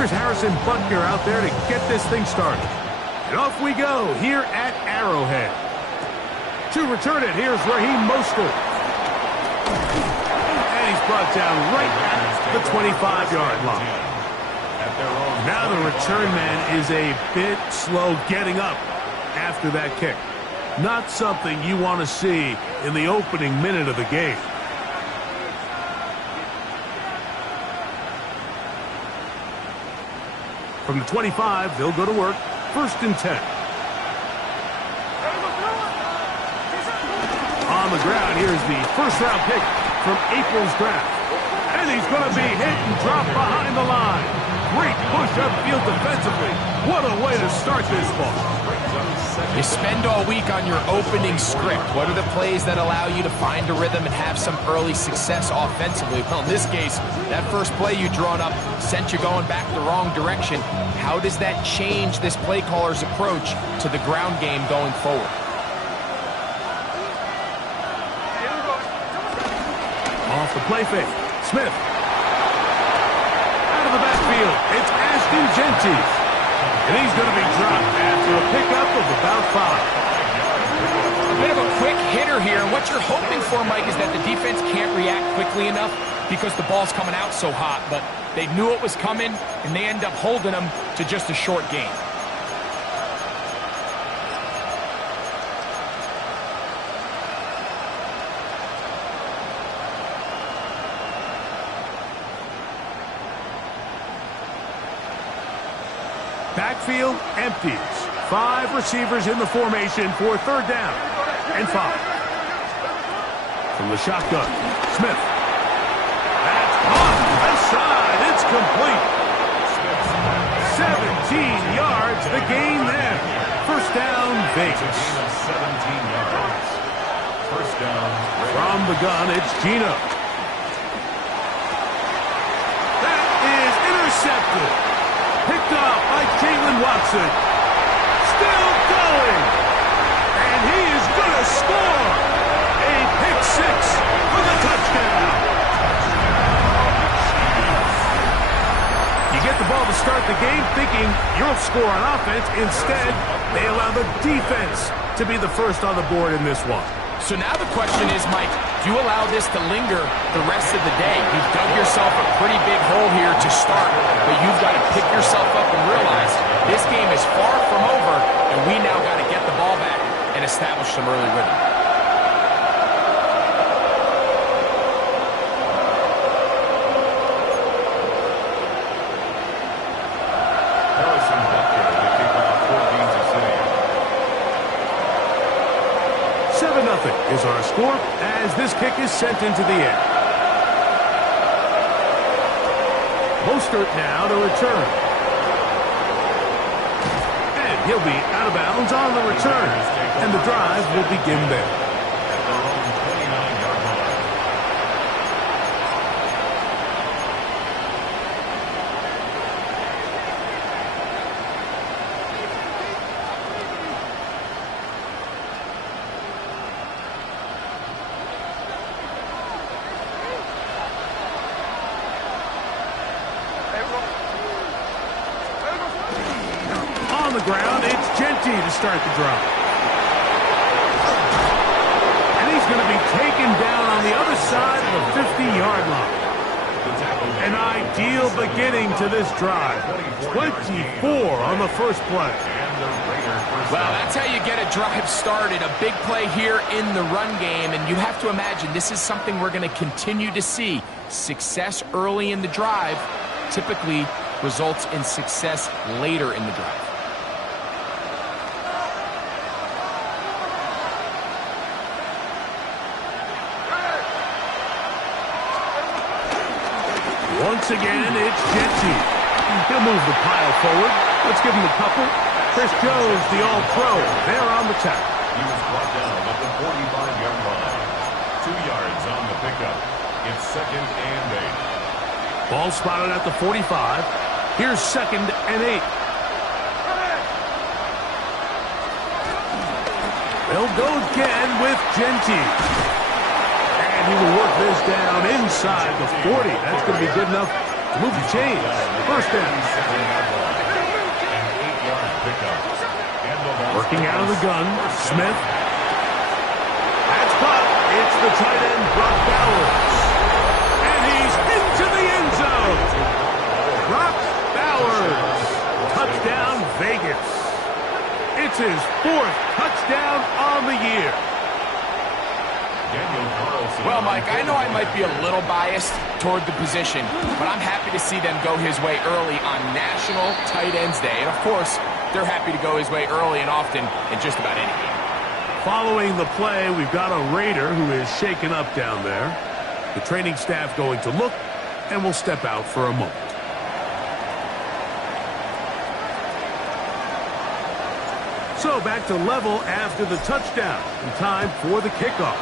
Here's Harrison Butker out there to get this thing started. And off we go here at Arrowhead. To return it, here's Raheem Mostert. And he's brought down right at the 25-yard line. Now the return man is a bit slow getting up after that kick. Not something you want to see in the opening minute of the game. From the 25, they'll go to work. 1st and 10. On the ground, here's the first-round pick from April's draft. And he's going to be hit and dropped behind the line. Great push upfield defensively. What a way to start this ball. You spend all week on your opening script. What are the plays that allow you to find a rhythm and have some early success offensively? Well, in this case, that first play you drawn up sent you going back the wrong direction. How does that change this play caller's approach to the ground game going forward? Off the play fake. Smith. Out of the backfield. It's Ashton Jeanty. And he's going to be dropped after a pickup of about 5. A bit of a quick hitter here. What you're hoping for, Mike, is that the defense can't react quickly enough because the ball's coming out so hot. But they knew it was coming, and they end up holding them to just a short gain. Backfield empties. 5 receivers in the formation for 3rd down and 5. From the shotgun, Smith. That's off the side. It's complete. 17 yards, the gain there. 1st down, Vegas. 17 yards. 1st down. From the gun, it's Geno. That is intercepted. Picked off by Jalen Watson. Still going. And he is going to score. A pick 6 for the touchdown. You get the ball to start the game thinking you'll score on offense. Instead, they allow the defense to be the first on the board in this one. So now the question is, Mike, do you allow this to linger the rest of the day? You've dug yourself a pretty big hole here to start, but you've got to pick yourself up and realize this game is far from over, and we now got to get the ball back and establish some early rhythm. Harrison Butker to kick off for Kansas City. 7-0 is our score as this kick is sent into the air. Mostert now to return. And he'll be out of bounds on the return. And the drive will begin there. At their own 29-yard line. On the ground, it's Jeanty to start the drive. And he's going to be taken down on the other side of the 50-yard line. An ideal beginning to this drive. 24 on the first play. Well, that's how you get a drive started. A big play here in the run game, and you have to imagine this is something we're going to continue to see. Success early in the drive typically results in success later in the drive. Once again, it's Jeanty. He'll move the pile forward. Let's give him a couple. Chris Jones, the all-pro, there on the tackle. He was brought down at the 45-yard line. 2 yards on the pickup. It's 2nd and 8. Ball spotted at the 45. Here's 2nd and 8. They'll go again with Jeanty. And he will work this down inside the 40. That's going to be good enough to move the chains. First down. Working out of the gun, Smith. That's caught. It's the tight end, Brock Bowers. And he's into the end zone. Brock Bowers. Touchdown, Vegas. It's his 4th touchdown on the year. Well, Mike, I know I might be a little biased toward the position, but I'm happy to see them go his way early on National Tight Ends Day. And, of course, they're happy to go his way early and often in just about any game. Following the play, we've got a Raider who is shaken up down there. The training staff going to look, and will step out for a moment. So back to level after the touchdown. And time for the kickoff.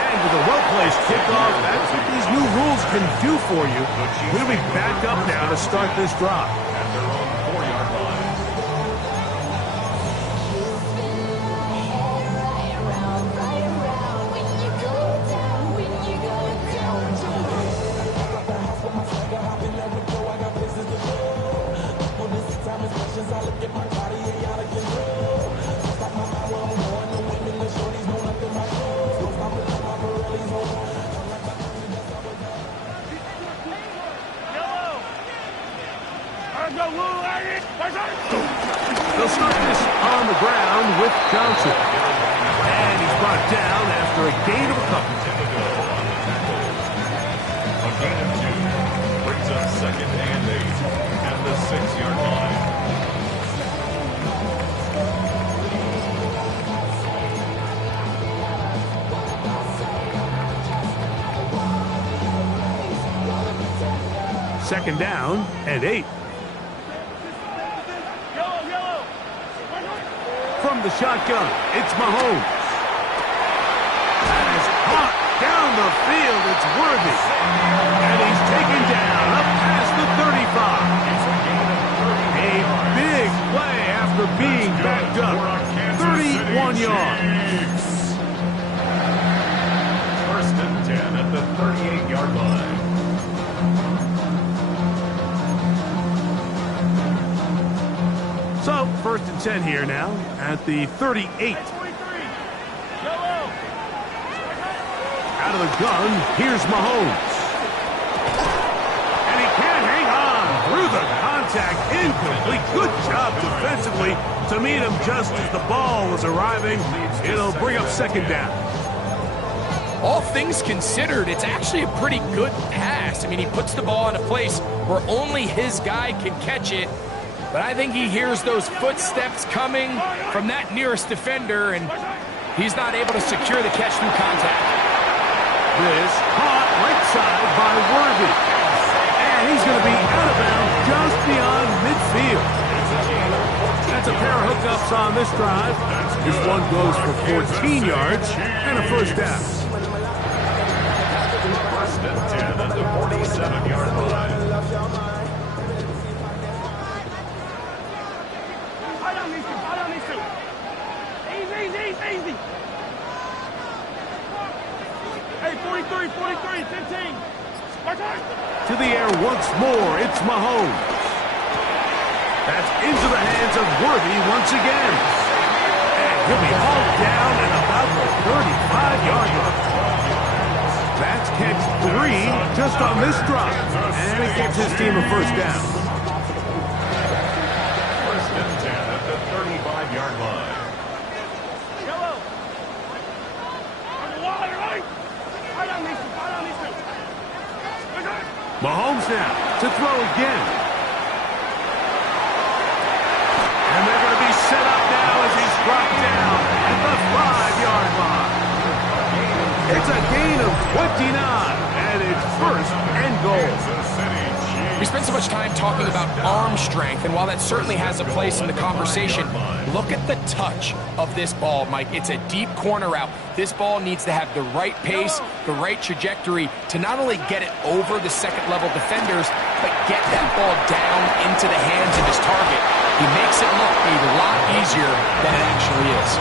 And with a well-placed kickoff, that's what these new rules can do for you. We'll be back up now to start this drive. At their own 4-yard line. They'll start this on the ground with Johnson. And he's brought down after a gain of a couple. A gain of 2 brings up 2nd and 8 at the 6-yard line. Second down and 8. From the shotgun, it's Mahomes. That is hot down the field. It's Worthy. And he's taken down up past the 35. A big play after being backed up. 31 yards. 1st and 10 at the 38-yard line. So, 1st and 10 here now at the 38. Out of the gun, here's Mahomes. And he can't hang on through the contact. Incomplete. Good job defensively to meet him just as the ball was arriving. It'll bring up 2nd down. All things considered, it's actually a pretty good pass. I mean, he puts the ball in a place where only his guy can catch it. But I think he hears those footsteps coming from that nearest defender, and he's not able to secure the catch through contact. This caught right side by Worthy. And he's going to be out of bounds just beyond midfield. That's a pair of hookups on this drive. This one goes for 14 yards and a 1st down. 1st and 10 at the 47-yard line. Easy. Hey, 43, 15. To the air once more, it's Mahomes. That's into the hands of Worthy once again. And he'll be hauled down at about the 35-yard line. That's catch 3 just on this drive. And he gives his team a 1st down. 1st and 10 at the 35-yard line. Mahomes now to throw again. And they're going to be set up now as he's brought down at the 5-yard line. It's a gain of 29, and it's 1st and goal. We spend so much time talking about arm strength, and while that certainly has a place in the conversation, look at the touch of this ball, Mike. It's a deep corner route. This ball needs to have the right pace, the right trajectory to not only get it over the second-level defenders, but get that ball down into the hands of his target. He makes it look a lot easier than it actually is.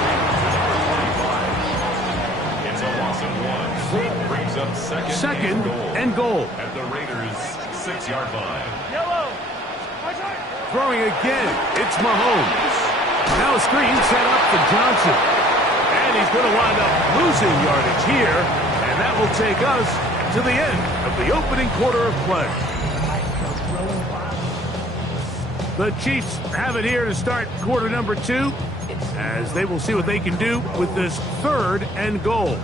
Second and goal. At the Raiders' 6-yard line. Yellow. Throwing again, it's Mahomes. Now a screen set up for Johnson. And he's going to wind up losing yardage here. And that will take us to the end of the opening quarter of play. The Chiefs have it here to start quarter number 2, as they will see what they can do with this third and goal.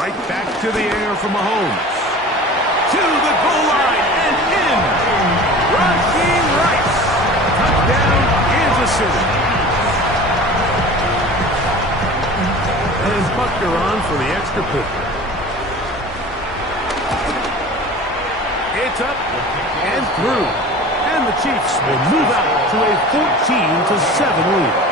Right back to the air for Mahomes. To the goal line and in. Rasheen Rice. Touchdown, Kansas City. And Buckner on for the extra point. It's up and through. And the Chiefs will move out to a 14-7 lead.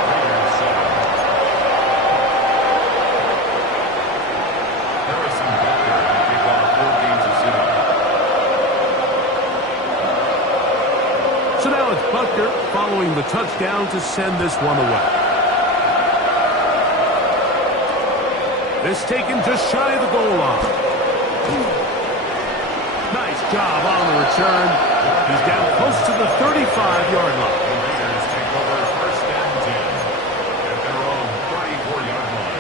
Buckner following the touchdown to send this one away. This taken just shy of the goal line. Nice job on the return. He's down close to the 35-yard line. The Raiders take over first and 10 at their own 34-yard line.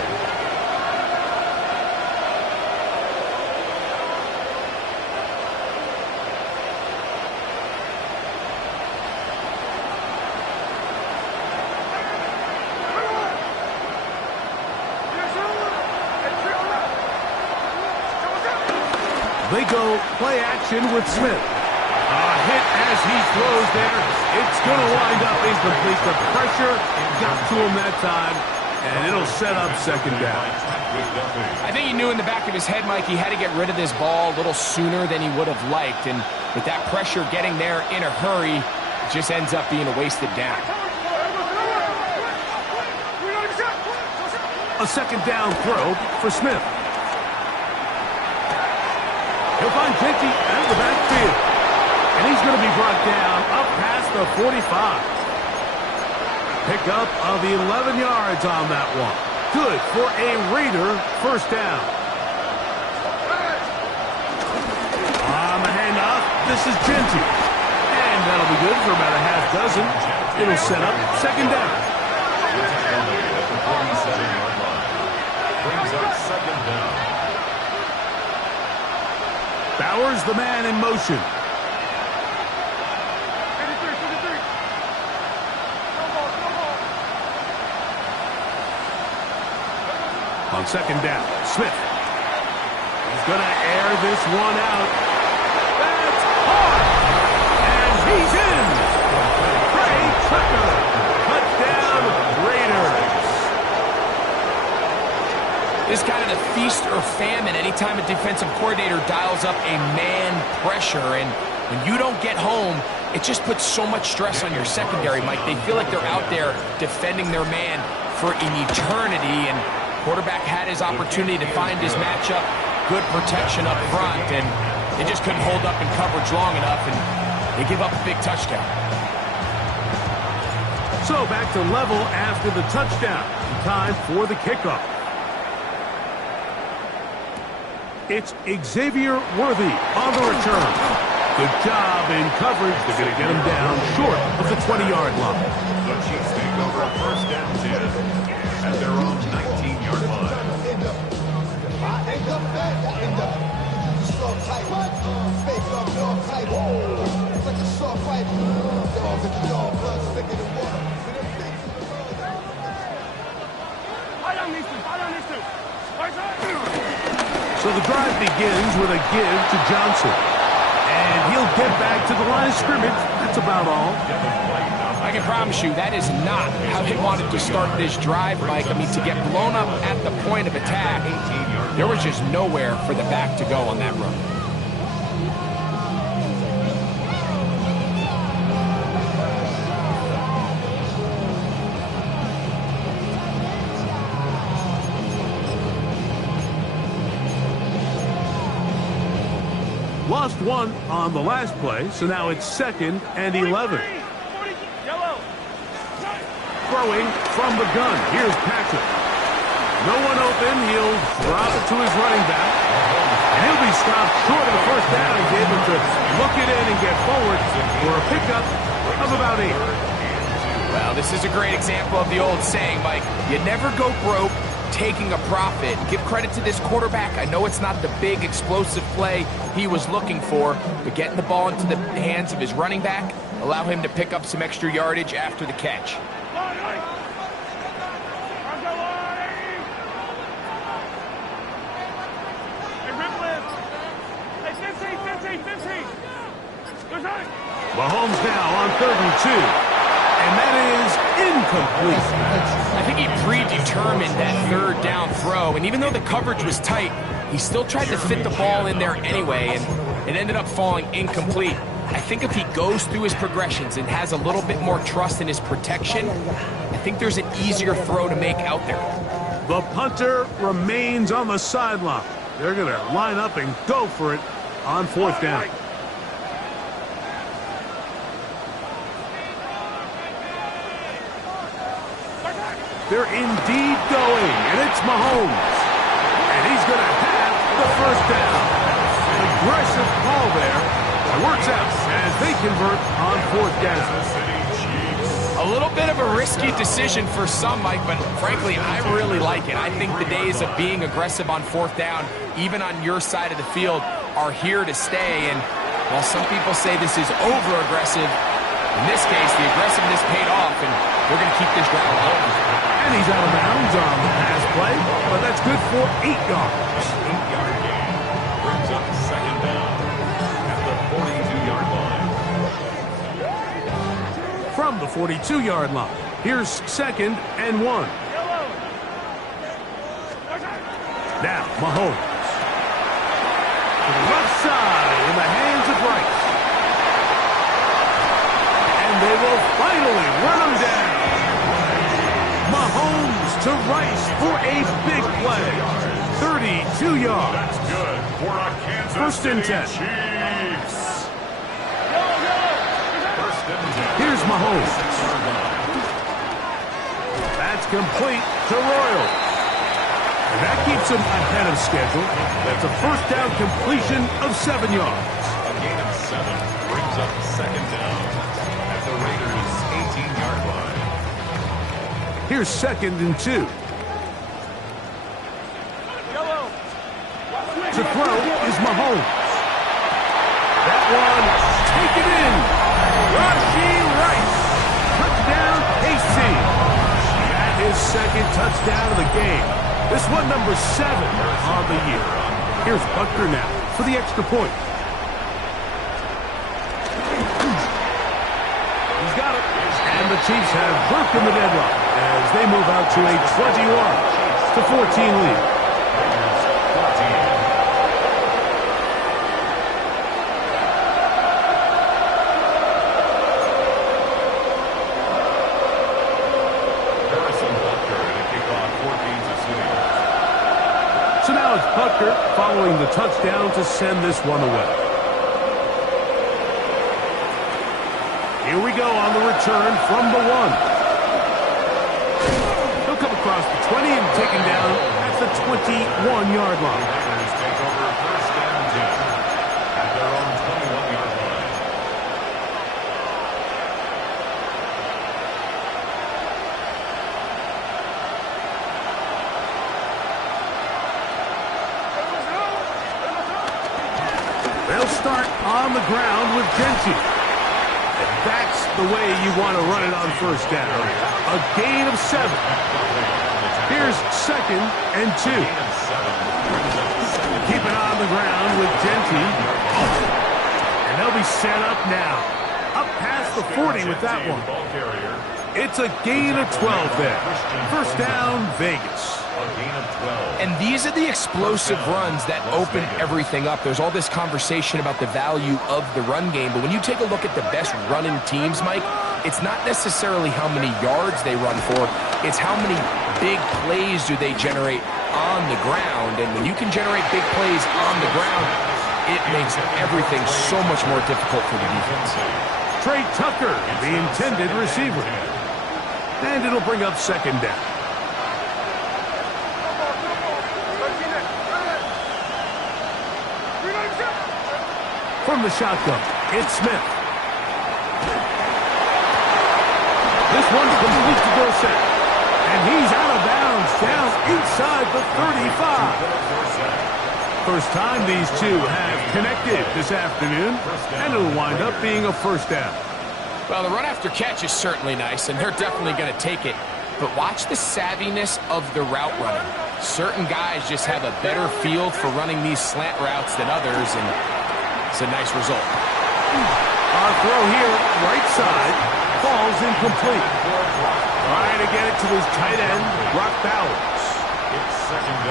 They go play action with Smith. A hit as he throws there. It's going to wind up incomplete. The pressure got to him that time, and it'll set up second down. I think he knew in the back of his head, Mike, he had to get rid of this ball a little sooner than he would have liked. And with that pressure getting there in a hurry, it just ends up being a wasted down. A second down throw for Smith. He'll find Genty out of the backfield. And he's going to be brought down up past the 45. Pickup of 11 yards on that one. Good for a Raider first down. On the handoff, this is Genty. And that'll be good for about a half dozen. It'll set up second down. At the 47-yard line. Brings up second down. Bowers, the man in motion. On second down, Smith. He's going to air this one out. That's hard. And he's in. Trey Tucker. Touchdown, Raiders. This is kind of the feast or famine anytime a defensive coordinator dials up a man pressure. And when you don't get home, it just puts so much stress on your secondary, Mike. They feel like they're out there defending their man for an eternity. And quarterback had his opportunity to find his matchup. Good protection up front. And they just couldn't hold up in coverage long enough. And they give up a big touchdown. So back to level after the touchdown. Time for the kickoff. It's Xavier Worthy on the return. Good job in coverage. They're going to get him down short of the 20-yard line. The Chiefs take over first and 10 at their own 19-yard line. So the drive begins with a give to Johnson. And he'll get back to the line of scrimmage. That's about all. I can promise you that is not how they wanted to start this drive, Mike. I mean, to get blown up at the point of attack, there was just nowhere for the back to go on that run. lost one on the last play, so now it's 2nd and 11. Yellow. Throwing from the gun. Here's Patrick. No one open. He'll drop it to his running back. And he'll be stopped short of the first down. He's able to look it in and get forward for a pickup of about 8. Well, this is a great example of the old saying, Mike. You never go broke taking a profit. Give credit to this quarterback. I know it's not the big explosive play he was looking for, but getting the ball into the hands of his running back allow him to pick up some extra yardage after the catch. Mahomes now on 3rd and 2. And that is incomplete. I think he predetermined that 3rd down throw, and even though the coverage was tight, he still tried to fit the ball in there anyway, and it ended up falling incomplete. I think if he goes through his progressions and has a little bit more trust in his protection, I think there's an easier throw to make out there. The punter remains on the sideline. They're going to line up and go for it on 4th down. They're indeed going, and it's Mahomes. And he's going to have the first down. An aggressive call there. It works out as they convert on 4th down. A little bit of a risky decision for some, Mike, but frankly, I really like it. I think the days of being aggressive on 4th down, even on your side of the field, are here to stay. And while some people say this is over-aggressive, in this case, the aggressiveness paid off, and we're going to keep this drive going. And he's out of bounds on the pass play, but that's good for 8 yards. 8-yard gain brings up 2nd down at the 42-yard line. From the 42-yard line, here's 2nd and 1. Now, Mahomes. To the left side in the hands of Rice. And they will finally run him down. Mahomes to Rice for a big play. 32 yards. That's good for a Kansas 1st and 10. Chiefs. First and 10. Here's Mahomes. 6-yard line. That's complete to Royal. And that keeps him ahead of schedule. That's a 1st down completion of 7 yards. A gain of 7 brings up 2nd down at the Raiders' 18-yard line. Here's 2nd and 2. To throw is Mahomes. That one taken in. Rashee Rice. Touchdown, KC. That is 2nd touchdown of the game. This one number 7 on the year. Here's Butker now for the extra point. He's got it. And the Chiefs have broken the deadlock as they move out to a 21-14 lead. Harrison Butker to kick off 14-6. So now it's Butker following the touchdown to send this one away. Here we go on the return from the 1. He'll come across the 20 and taken down at the 21-yard line. Raiders take over 1st and 10 at their own 21-yard line. They'll start on the ground with Genty. And that's the way you want to run it on 1st down. A gain of 7. Here's 2nd and 2. Keep it on the ground with Genty. And they'll be set up now. Up past the 40 with that one. It's a gain of 12 there. 1st down, Vegas. And these are the explosive runs that open everything up. There's all this conversation about the value of the run game, but when you take a look at the best running teams, Mike, it's not necessarily how many yards they run for, it's how many big plays do they generate on the ground. And when you can generate big plays on the ground, it makes everything so much more difficult for the defense. Trey Tucker, the intended receiver. And it'll bring up second down. From the shotgun, it's Smith. This one's complete to Dorsett. And he's out of bounds, down inside the 35. First time these two have connected this afternoon, and it'll wind up being a first down. Well, the run after catch is certainly nice, and they're definitely going to take it. But watch the savviness of the route running. Certain guys just have a better feel for running these slant routes than others, and it's a nice result. Our throw here, right side, falls incomplete. Trying to get it to his tight end, Brock Bowers.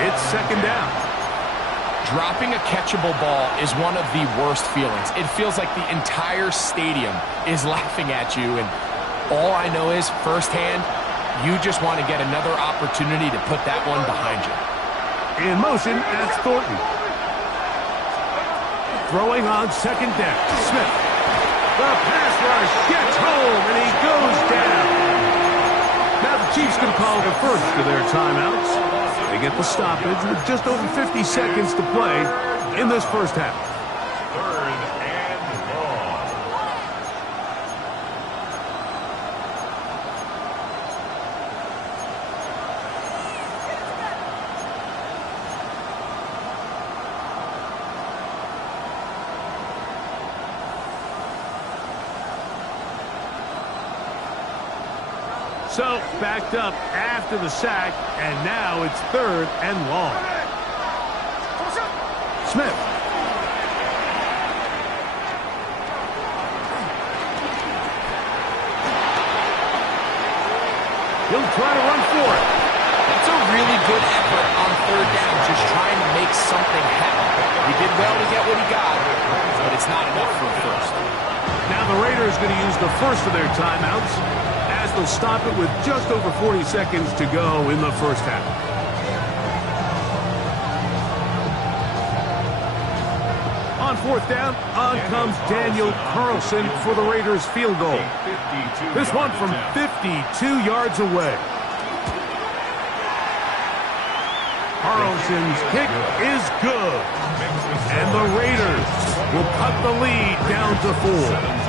It's second down. Dropping a catchable ball is one of the worst feelings. It feels like the entire stadium is laughing at you, and all I know is, firsthand, you just want to get another opportunity to put that one behind you. In motion, that's Thornton. Throwing on second down, Smith. The pass rush gets home, and he goes down. Now the Chiefs can call the first of their timeouts. They get the stoppage with just over 50 seconds to play in this first half. Third and long. So, backed up after the sack, and now it's third and long. Smith. He'll try to run for it. That's a really good effort on third down, just trying to make something happen. He did well to get what he got, but it's not enough for a first. Now the Raiders going to use the first of their timeouts, as they'll stop it with just over 40 seconds to go in the first half. On fourth down, on comes Daniel Carlson for the Raiders field goal. This one from 52 yards away. Carlson's kick is good. And the Raiders will cut the lead down to 4.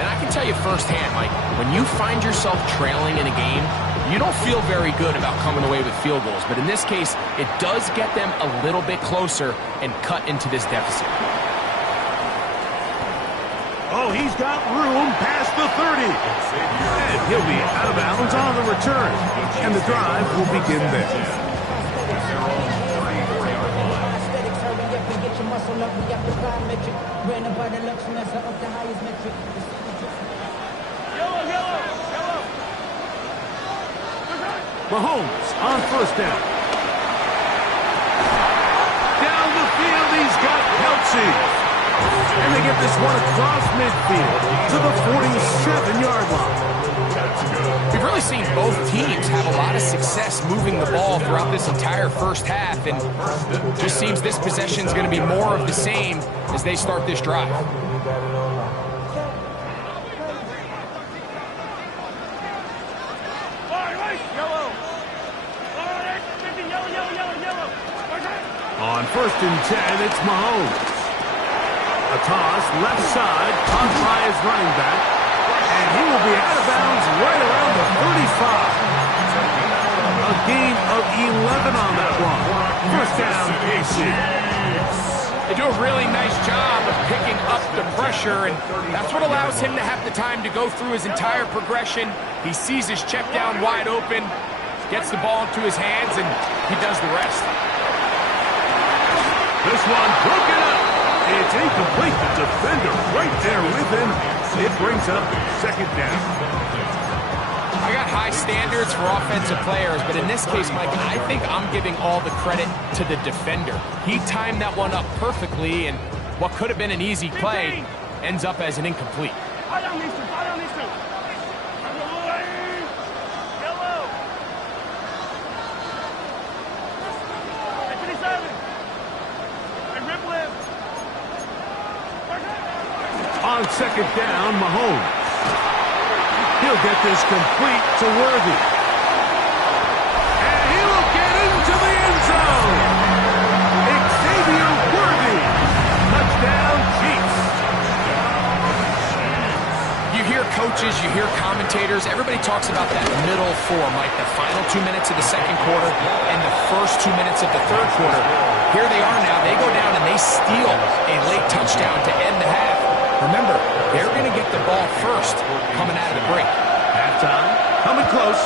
And I can tell you firsthand, Mike, when you find yourself trailing in a game, you don't feel very good about coming away with field goals. But in this case, it does get them a little bit closer and cut into this deficit. Oh, he's got room past the 30. And he'll be out of bounds on the return. And the drive will begin there. Mahomes on first down. Down the field, he's got Kelce. And they get this one across midfield to the 47-yard line. We've really seen both teams have a lot of success moving the ball throughout this entire first half, and it just seems this possession is going to be more of the same as they start this drive. On first and 10, it's Mahomes. A toss, left side, caught by his running back, and he will be out of bounds right around the 35. A gain of 11 on that one. First down, KC. They do a really nice job of picking up the pressure, and that's what allows him to have the time to go through his entire progression. He sees his check down wide open, gets the ball into his hands, and he does the rest. This one broken up. It's incomplete. The defender right there with him. It brings up second down. I got high standards for offensive players, but in this case, Mike, I think I'm giving all the credit to the defender. He timed that one up perfectly, and what could have been an easy play ends up as an incomplete. On second down, Mahomes. He'll get this complete to Worthy. And he will get into the end zone. Xavier Worthy. Touchdown, Chiefs. You hear coaches, you hear commentators, everybody talks about that middle form, like the final 2 minutes of the second quarter and the first 2 minutes of the third quarter. Here they are now. They go down and they steal a late touchdown to end the half. Remember, they're going to get the ball first coming out of the break. Halftime, coming close,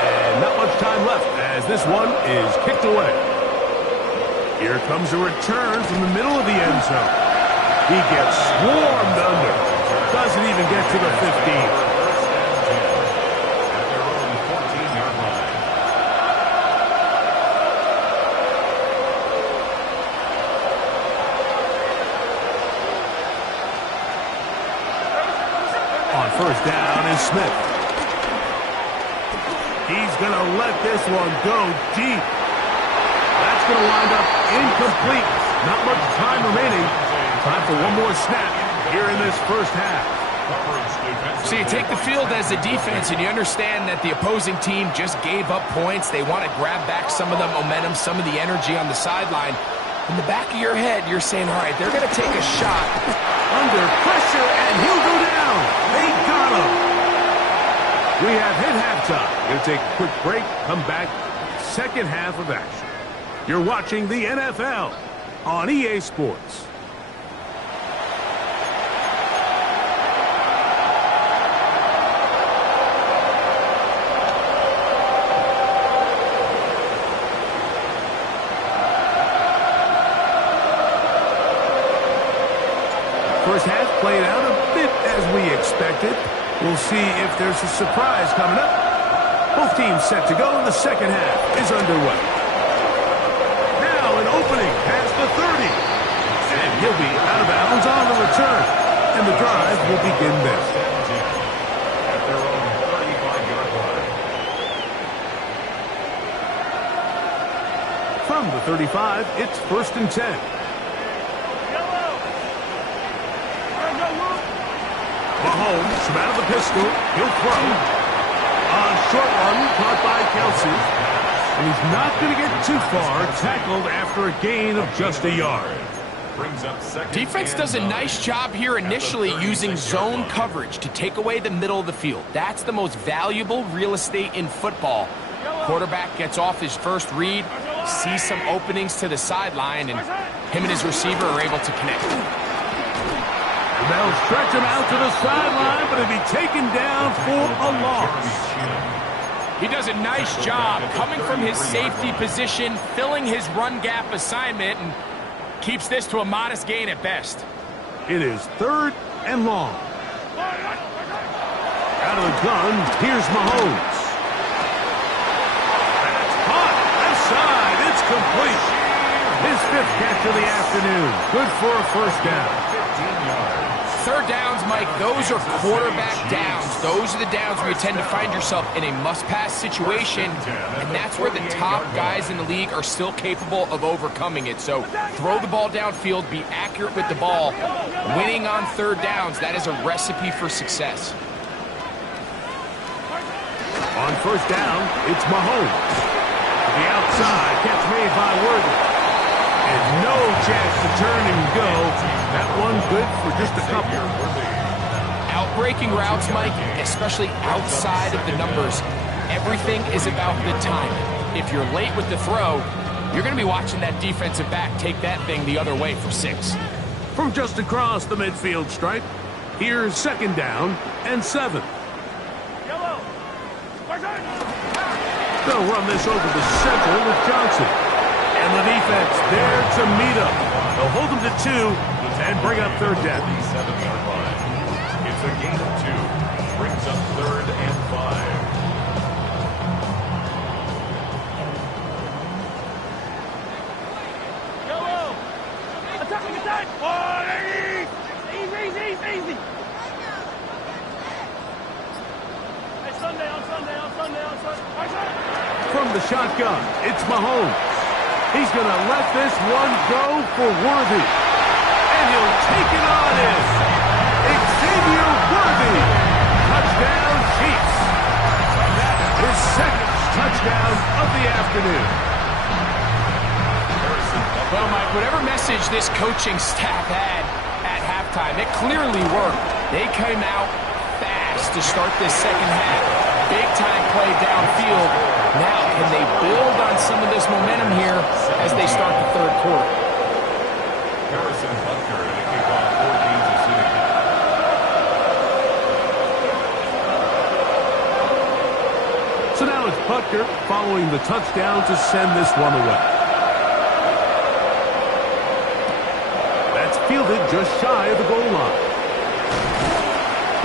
and not much time left as this one is kicked away. Here comes a return from the middle of the end zone. He gets swarmed under. Doesn't even get to the 15. On first down is Smith. He's going to let this one go deep. That's going to wind up incomplete. Not much time remaining. Time for one more snap here in this first half. So you take the field as a defense and you understand that the opposing team just gave up points. They want to grab back some of the momentum, some of the energy on the sideline. In the back of your head, you're saying, all right, they're going to take a shot. Under pressure, and he'll go down. They got him. We have hit halftime. Going to take a quick break, come back, second half of action. You're watching the NFL on EA Sports. First half played out a bit as we expected. We'll see if there's a surprise coming up. Both teams set to go, and the second half is underway. Now an opening past the 30. And he'll be out of bounds on the return. And the drive will begin there. At their own 35-yard line. From the 35, it's 1st and 10. Mahomes from out of the pistol. He'll throw. A short one caught by Kelsey. And he's not going to get too far. Tackled after a gain of just a yard. Brings up second. Defense does a nice job here initially using zone coverage to take away the middle of the field. That's the most valuable real estate in football. Quarterback gets off his first read, sees some openings to the sideline, and him and his receiver are able to connect. They'll stretch him out to the sideline, but he'll be taken down for a loss. He does a nice job coming from his safety position, filling his run gap assignment, and keeps this to a modest gain at best. It is 3rd and long. Out of the gun, here's Mahomes. That's caught. Left side. It's complete. His 5th catch of the afternoon. Good for a first down. 15 yards. Third downs, Mike, those are quarterback downs. Those are the downs where you tend to find yourself in a must-pass situation, and that's where the top guys in the league are still capable of overcoming it. So throw the ball downfield, be accurate with the ball. Winning on third downs, that is a recipe for success. On first down, it's Mahomes. To the outside, catch made by Worthy. And no chance to turn and go. That one good for just a couple. Outbreaking routes, Mike, especially outside of the numbers, everything is about the timing. If you're late with the throw, you're going to be watching that defensive back take that thing the other way for 6. From just across the midfield stripe, here's 2nd down and 7. They'll run this over the center with Johnson. And the defense there to meet him. They'll hold him to 2 and bring up 3rd down. 47-yard line. It's a gain of 2. Brings up 3rd and 5. Yellow! Attacking, attack! Easy! Hey, Sunday. From the shotgun, it's Mahomes. He's going to let this one go for Worthy. And he'll take it on in. whatever message this coaching staff had at halftime, it clearly worked. They came out fast to start this second half. Big time play downfield. Now, can they build on some of this momentum here as they start the third quarter? Harrison Butker in a kickoff for Kansas City. So now it's Butker following the touchdown to send this one away. That's fielded just shy of the goal line.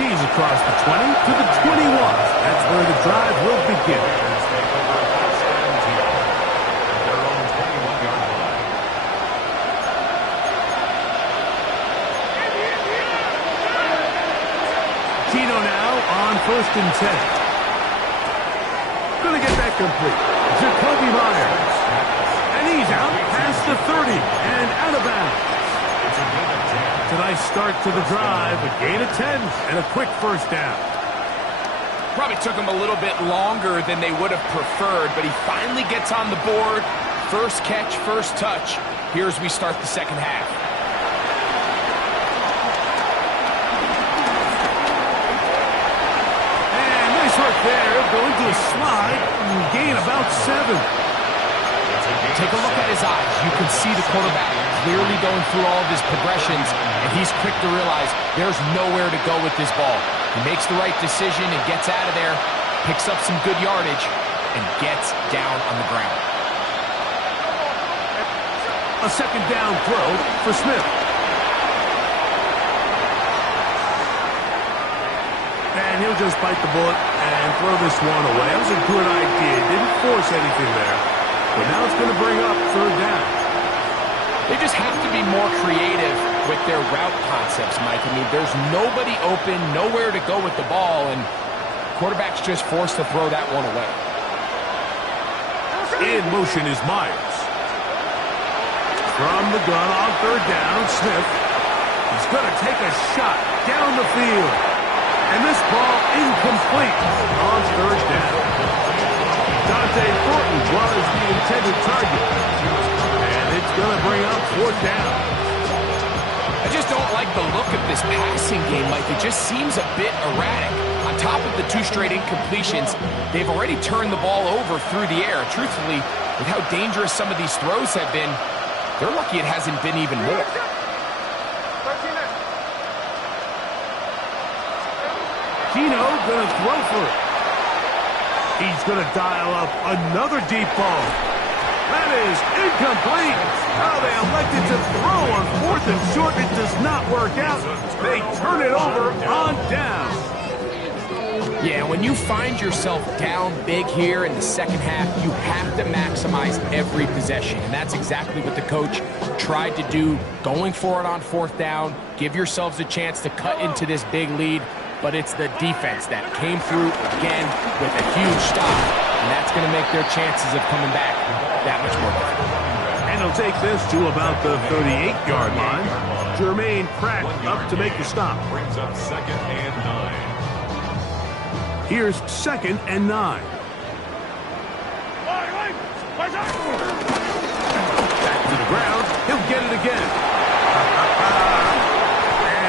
He's across the 20 to the 21. That's where the drive will begin. Raiders take over a first and 10 at their own 21-yard line. Gino now on 1st and 10. Going to get that complete. Jacoby Myers. And he's out past the 30 and out of bounds. It's a gain of 10. It's a nice start to the drive. A gain of 10 and a quick first down. Probably took him a little bit longer than they would have preferred, but he finally gets on the board. First catch, first touch. Here as we start the second half. And nice work there. Going to a slide. Gain about 7. Take a look at his eyes. You can see the quarterback clearly going through all of his progressions, and he's quick to realize there's nowhere to go with this ball. He makes the right decision and gets out of there, picks up some good yardage, and gets down on the ground. A second down throw for Smith. And he'll just bite the bullet and throw this one away. That was a good idea. Didn't force anything there. But now it's going to bring up third down. They just have to be more creative with their route concepts, Mike. I mean, there's nobody open, nowhere to go with the ball, and quarterback's just forced to throw that one away. In motion is Myers. From the gun on third down, Smith. He's going to take a shot down the field. And this ball incomplete on third down. Dante Thornton was the intended target. And it's going to bring up fourth down. I just don't like the look of this passing game, Mike. It just seems a bit erratic. On top of the 2 straight incompletions, they've already turned the ball over through the air. Truthfully, with how dangerous some of these throws have been, they're lucky it hasn't been even more. Gino going to throw for it. He's going to dial up another deep ball. That is incomplete. How they elected to throw on 4th and short. It does not work out. They turn it over on down. Yeah, when you find yourself down big here in the second half, you have to maximize every possession. And that's exactly what the coach tried to do, going for it on 4th down. Give yourselves a chance to cut into this big lead. But it's the defense that came through again with a huge stop. And that's going to make their chances of coming back that much more difficult. And he'll take this to about the 38-yard line. Jermaine Pratt up to make the stop. Brings up 2nd and 9. Here's 2nd and 9. Back to the ground. He'll get it again.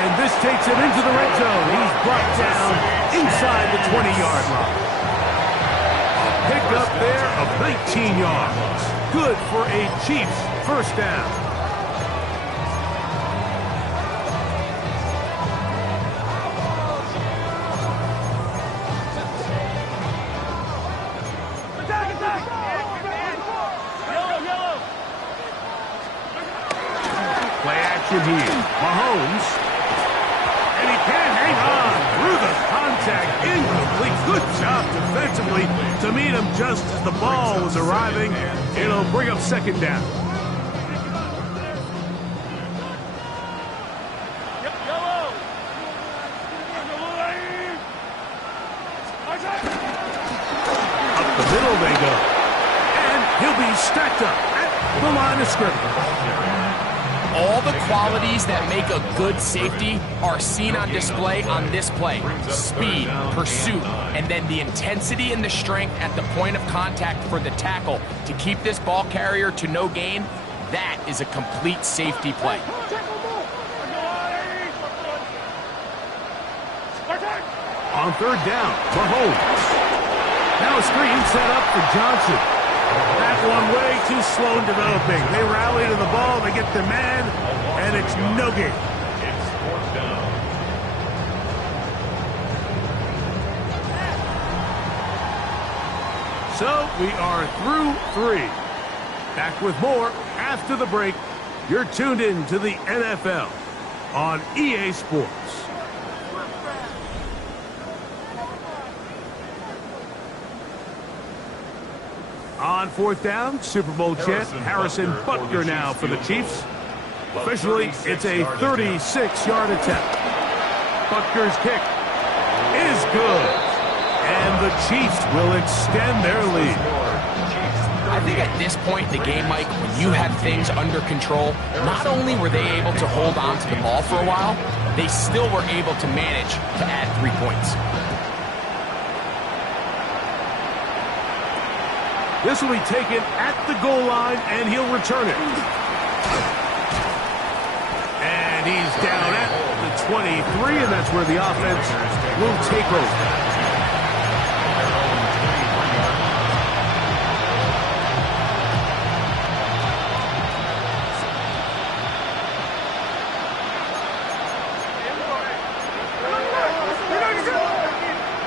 And this takes him into the red zone. He's brought down inside the 20-yard line. Pick up there of 19 yards. Good for a Chiefs first down. Play action here. Mahomes. And he can't hang on through the contact. Incomplete. Good job defensively to meet him just as the ball was arriving. It'll bring up 2nd down. Up the middle they go. And he'll be stacked up at the line of scrimmage. All the qualities that make a good safety are seen on display on this play. Speed, pursuit, and then the intensity and the strength at the point of contact for the tackle to keep this ball carrier to no gain. That is a complete safety play. On third down, Mahomes. Now a screen set up for Johnson. That one way too slow in developing. They rally to the ball, they get their man, and it's no gain. It's fourth down. So we are through 3. Back with more after the break. You're tuned in to the NFL on EA Sports. On fourth down, Super Bowl champ Harrison Butker now for the Chiefs. Officially, it's a 36-yard attempt. Butker's kick is good. And the Chiefs will extend their lead. I think at this point in the game, Mike, when you have things under control, not only were they able to hold on to the ball for a while, they still were able to manage to add 3 points. This will be taken at the goal line, and he'll return it. And he's down at the 23, and that's where the offense will take over.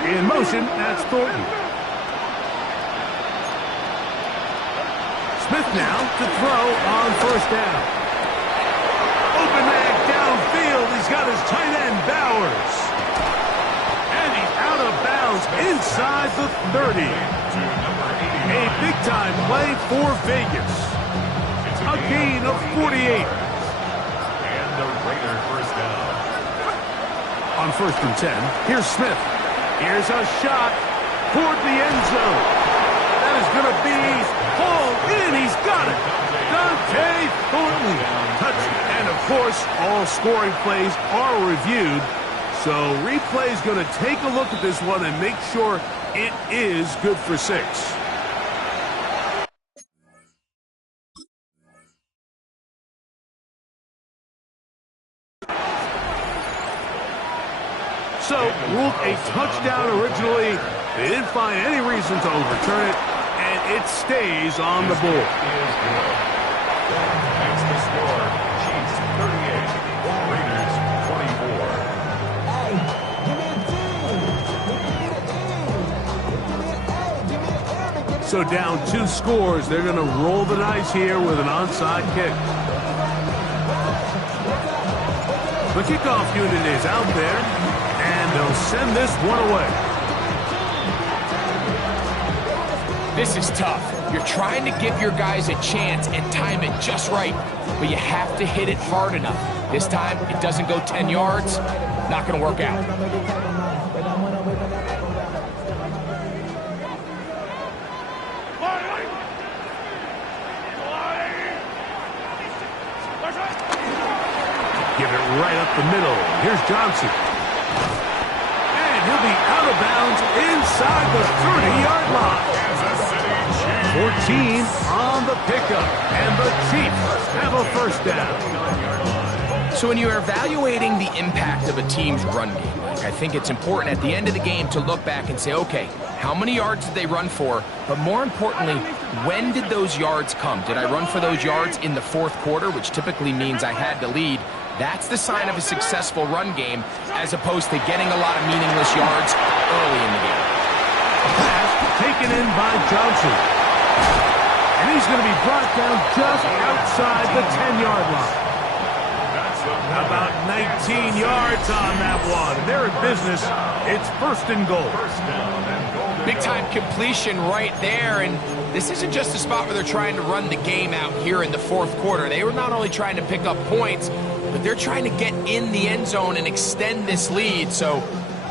In motion, that's Thornton. Smith now to throw on first down. Open man downfield. He's got his tight end, Bowers. And he's out of bounds inside the 30. A big-time play for Vegas. A gain of 48. And the Raider first down. On 1st and 10, here's Smith. Here's a shot toward the end zone. That is going to be hauled in. He's got it. Dante Thornton. Touch. And, of course, all scoring plays are reviewed. So replay's going to take a look at this one and make sure it is good for 6. So, ruled a touchdown originally. They didn't find any reason to overturn it, and it stays on the board. That's the score. Chiefs 38, Raiders 24. So down 2 scores. They're going to roll the dice here with an onside kick. The kickoff unit is out there. And they'll send this one away. This is tough. You're trying to give your guys a chance and time it just right, but you have to hit it hard enough. This time, it doesn't go 10 yards. Not going to work out. Give it right up the middle. Here's Johnson. He'll be out of bounds inside the 30-yard line. 14 on the pickup, and the Chiefs have a first down. So when you're evaluating the impact of a team's run game, I think it's important at the end of the game to look back and say, okay, how many yards did they run for? But more importantly, when did those yards come? Did I run for those yards in the 4th quarter, which typically means I had to lead? That's the sign of a successful run game, as opposed to getting a lot of meaningless yards early in the game. Pass taken in by Johnson. And he's going to be brought down just outside the 10-yard line. About 19 yards on that one. They're in business. It's 1st and goal. Big-time completion right there, and this isn't just a spot where they're trying to run the game out here in the 4th quarter. They were not only trying to pick up points, but they're trying to get in the end zone and extend this lead. So,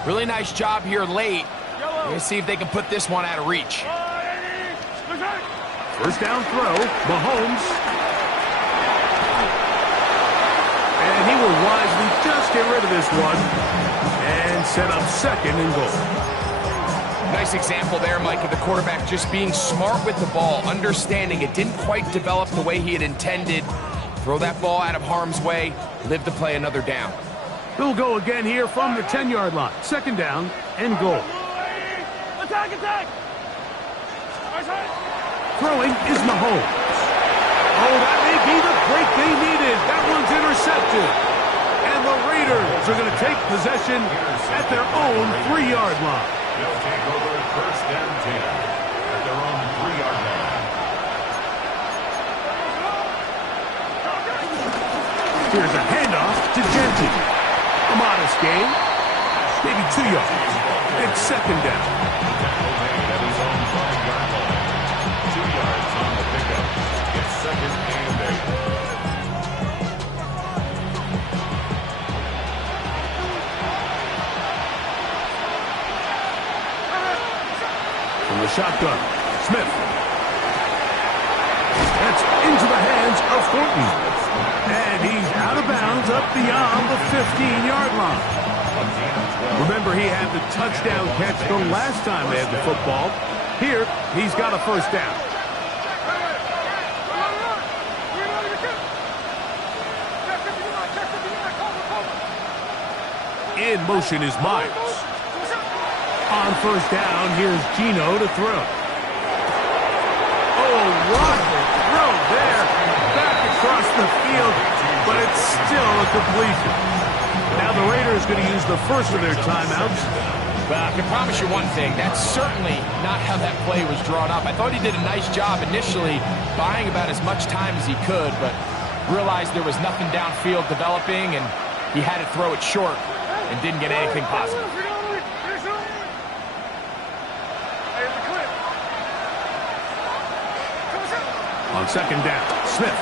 really nice job here late. We're going to see if they can put this one out of reach. First down throw, Mahomes. And he will wisely just get rid of this one and set up 2nd and goal. Nice example there, Mike, of the quarterback just being smart with the ball, understanding it didn't quite develop the way he had intended. Throw that ball out of harm's way, live to play another down. He'll go again here from the 10-yard line. Second down and goal. Attack, attack! Throwing is Mahomes. Oh, that may be the break they needed. That one's intercepted. And the Raiders are going to take possession at their own 3-yard line. They'll take over first and 10 at their own 3-yard line. Here's a handoff to Genty. A modest gain. Maybe 2 yards. It's second down. Tackle made at his own 5-yard line. 2 yards on the pickup. It's second and 8. From the shotgun, Smith. That's into the hands of Thornton. And he's out of bounds up beyond the 15-yard line. Remember, he had the touchdown catch the last time they had the football. Here, he's got a first down. In motion is Myers. On first down, here's Geno to throw. Oh, what a throw there. Back across the field, but it's still a completion. Now the Raiders going to use the first of their timeouts. Well, I can promise you one thing. That's certainly not how that play was drawn up. I thought he did a nice job initially buying about as much time as he could, but realized there was nothing downfield developing, and he had to throw it short and didn't get anything positive. On second down, Smith.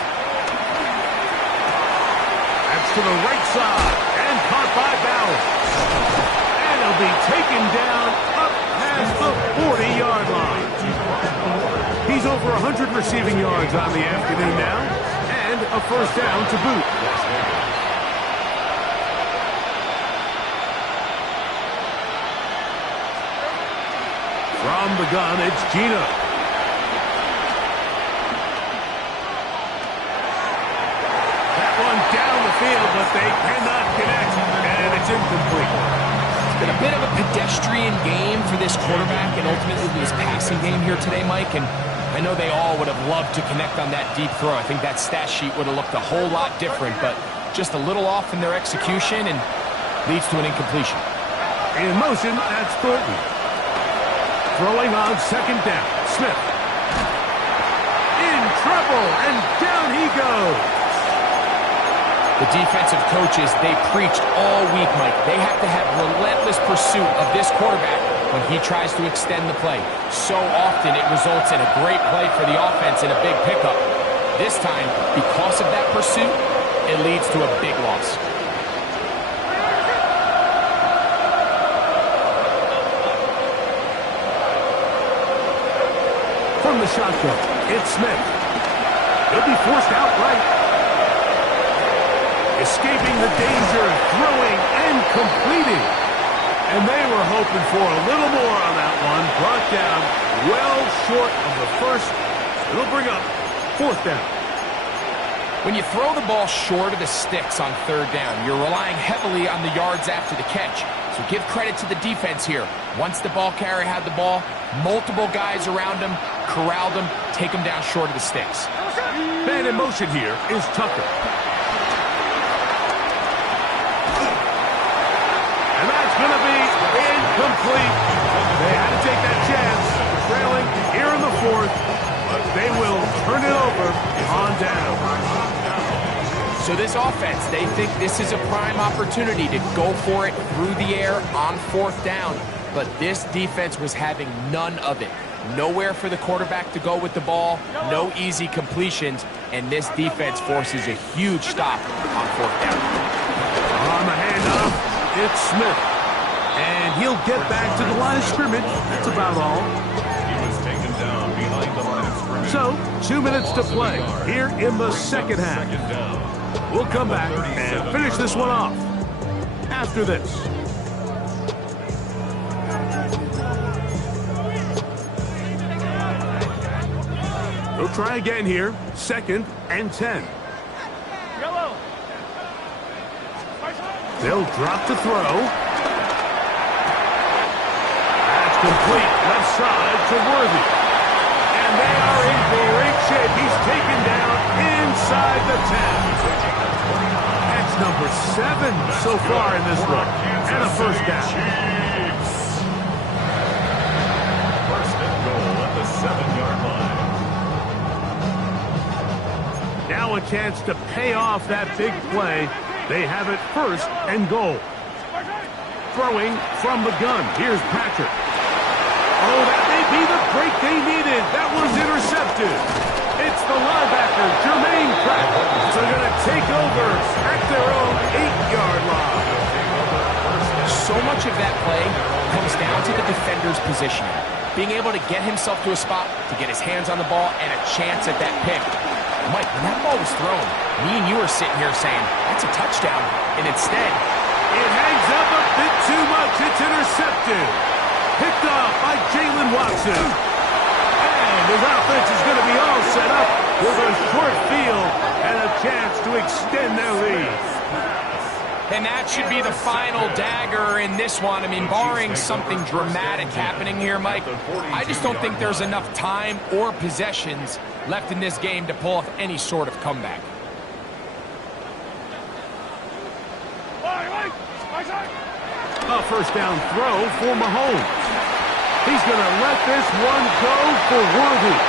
That's to the right side and caught by Ballard. And he'll be taken down up past the 40-yard line. He's over 100 receiving yards on the afternoon now, and a first down to boot. From the gun, it's Geno. Down the field, but they cannot connect, and it's incomplete. It's been a bit of a pedestrian game for this quarterback and ultimately this passing game here today, Mike, and I know they all would have loved to connect on that deep throw. I think that stat sheet would have looked a whole lot different, but just a little off in their execution and leads to an incompletion. In motion, that's Thornton. Throwing on second down, Smith. In trouble, and down he goes. The defensive coaches, they preached all week, Mike. They have to have relentless pursuit of this quarterback when he tries to extend the play. So often it results in a great play for the offense and a big pickup. This time, because of that pursuit, it leads to a big loss. From the shotgun, it's Smith. He'll be forced outright. Escaping the danger, throwing and completing. And they were hoping for a little more on that one. Brought down well short of the first. It'll bring up fourth down. When you throw the ball short of the sticks on third down, you're relying heavily on the yards after the catch. So give credit to the defense here. Once the ball carrier had the ball, multiple guys around him, corralled him, take him down short of the sticks. Man in motion here is Tucker. Going to be incomplete. They had to take that chance, trailing here in the fourth, but they will turn it over on down. So this offense, they think this is a prime opportunity to go for it through the air on fourth down, but this defense was having none of it. Nowhere for the quarterback to go with the ball, no easy completions, and this defense forces a huge stop on fourth down. On the handoff, it's Smith. And he'll get back to the line of scrimmage. That's about all. He was taken down behind the line of scrimmage. So, 2 minutes to play here in the second half. We'll come back and finish this one off after this. They'll try again here. 2nd and 10. Yellow. They'll drop to throw. That's complete. Left side to Worthy. And they are in great shape. He's taken down inside the 10. That's number 7 so far in this one. And a first down. First and goal at the 7-yard line. Now a chance to pay off that big play. They have it 1st and goal. Throwing from the gun. Here's Patrick. Oh, that may be the break they needed. That was intercepted. It's the linebacker, Jermaine Pratt. They're going to take over at their own 8-yard line. So much of that play comes down to the defender's positioning. Being able to get himself to a spot, to get his hands on the ball, and a chance at that pick. Mike, when that ball was thrown, me and you are sitting here saying, that's a touchdown. And instead, it hangs up a bit too much. It's intercepted. Picked off by Jalen Watson. And his offense is going to be all set up with a short field and a chance to extend their lead. and that should be the final dagger in this one. I mean, barring something dramatic happening here, Mike, I just don't think there's enough time or possessions left in this game to pull off any sort of comeback. A first down throw for Mahomes. He's going to let this one go for Worthy.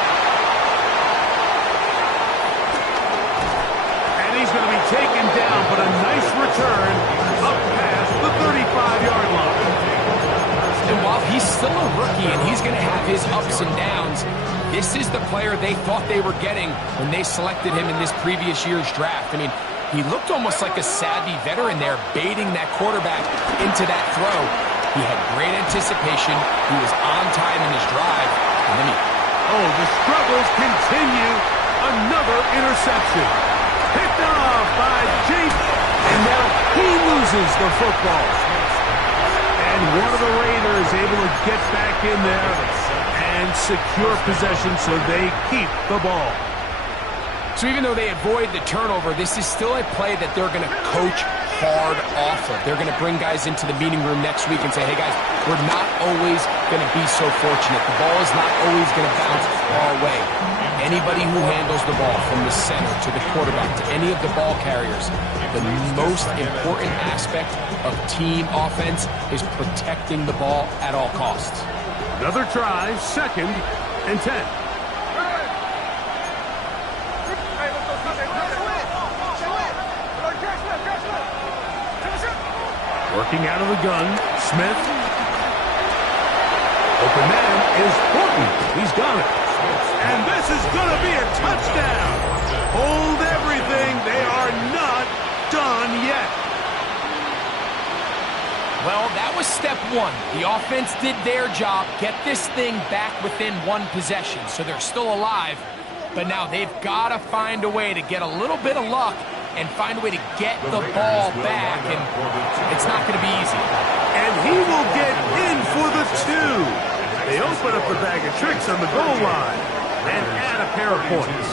And he's going to be taken down, but a nice return up past the 35-yard line. And while he's still a rookie and he's going to have his ups and downs, this is the player they thought they were getting when they selected him in this previous year's draft. I mean, he looked almost like a savvy veteran there, baiting that quarterback into that throw. He had great anticipation. He was on time in his drive. And then the struggles continue. Another interception. Picked off by Jake. And now he loses the football. And one of the Raiders able to get back in there and secure possession so they keep the ball. So even though they avoid the turnover, this is still a play that they're going to coach hard off of. They're going to bring guys into the meeting room next week and say, hey guys, we're not always going to be so fortunate. The ball is not always going to bounce our way. Anybody who handles the ball from the center to the quarterback to any of the ball carriers, the most important aspect of team offense is protecting the ball at all costs. Another try, 2nd and 10. Working out of the gun, Smith. Open man is Horton. He's got it. And this is going to be a touchdown. Hold everything. They are not done yet. Well, that was step one. The offense did their job, get this thing back within one possession, so they're still alive. But now they've got to find a way to get a little bit of luck and find a way to get the ball back, and it's not going to be easy. And he will get in for the 2. They open up the bag of tricks on the goal line and add a pair of points.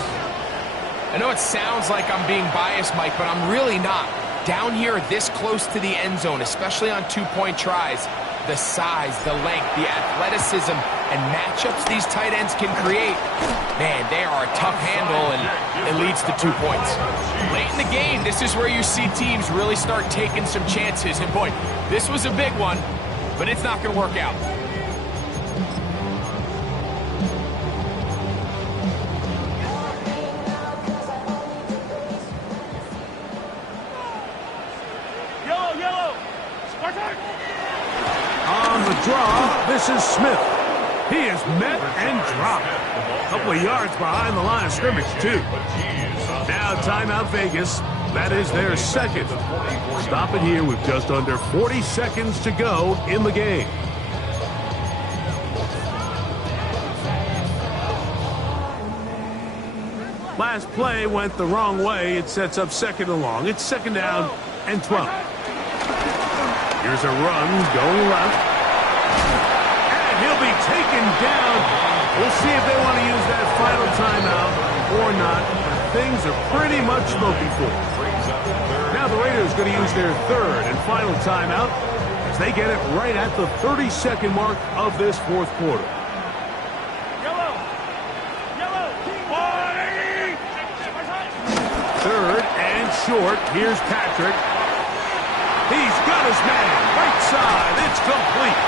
I know it sounds like I'm being biased, Mike, but I'm really not. Down here this close to the end zone, especially on two-point tries, the size, the length, the athleticism, and matchups these tight ends can create, man, they are a tough handle, and it leads to 2 points. Late in the game, this is where you see teams really start taking some chances. And boy, this was a big one, but it's not going to work out. Yellow. Spartak! On the draw, this is Smith. He is met and dropped. A couple of yards behind the line of scrimmage, too. Now timeout Vegas. That is their second. Stop it here with just under 40 seconds to go in the game. Last play went the wrong way. It sets up 2nd and long. It's 2nd down and 12. Here's a run going left. And He'll be taken down. We'll see if they want to use that final timeout or not. Things are pretty much spoken for. Now the Raiders going to use their third and final timeout as they get it right at the 30-second mark of this fourth quarter. Yellow. Yellow. Third and short. Here's Patrick. He's got his man. Right side. It's complete.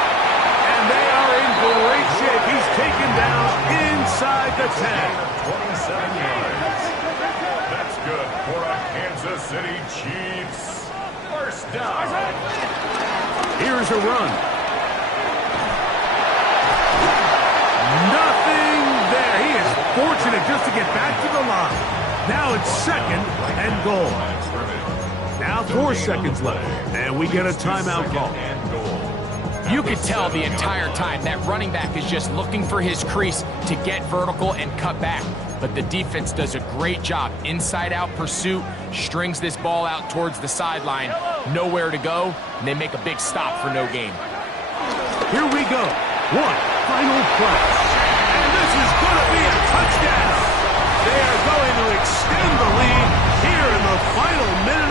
And they are in great shape. He's taken down inside the 10. 27 yards. That's good for a Kansas City Chiefs. First down. Here's a run. Nothing there. He is fortunate just to get back to the line. Now it's second and goal. Now 4 seconds left, and we get a timeout call. You could tell the entire time that running back is just looking for his crease to get vertical and cut back. But the defense does a great job. Inside-out pursuit, strings this ball out towards the sideline. Nowhere to go, and they make a big stop for no gain. Here we go. One final play. And this is going to be a touchdown. They are going to extend the lead here in the final minute of